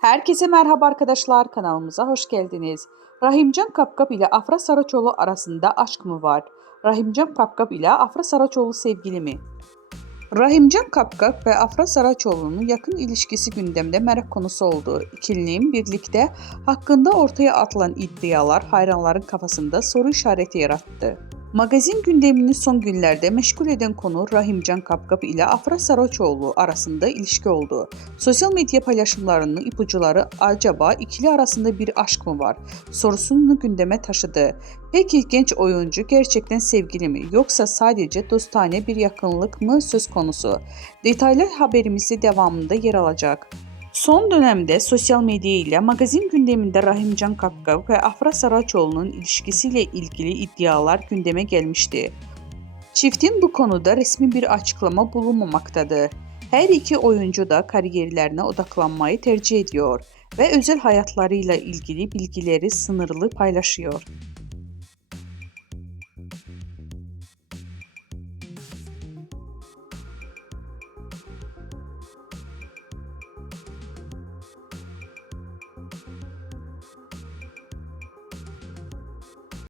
Herkese merhaba arkadaşlar, kanalımıza hoş geldiniz. Rahimcan Kapkap ile Afra Saraçoğlu arasında aşk mı var? Rahimcan Kapkap ile Afra Saraçoğlu sevgili mi? Rahimcan Kapkap ve Afra Saraçoğlu'nun yakın ilişkisi gündemde merak konusu oldu. İkilinin birlikte hakkında ortaya atılan iddialar hayranların kafasında soru işareti yarattı. Magazin gündemini son günlerde meşgul eden konu Rahimcan Kapkap ile Afra Saraçoğlu arasında ilişki oldu. Sosyal medya paylaşımlarının ipuçları acaba ikili arasında bir aşk mı var sorusunu gündeme taşıdı. Peki genç oyuncu gerçekten sevgili mi yoksa sadece dostane bir yakınlık mı söz konusu? Detaylar haberimizde devamında yer alacak. Son dönemde sosyal medya ile magazin gündeminde Rahimcan Kapkap ve Afra Saraçoğlu'nun ilişkisiyle ilgili iddialar gündeme gelmişti. Çiftin bu konuda resmi bir açıklama bulunmamaktadır. Her iki oyuncu da kariyerlerine odaklanmayı tercih ediyor ve özel hayatlarıyla ilgili bilgileri sınırlı paylaşıyor.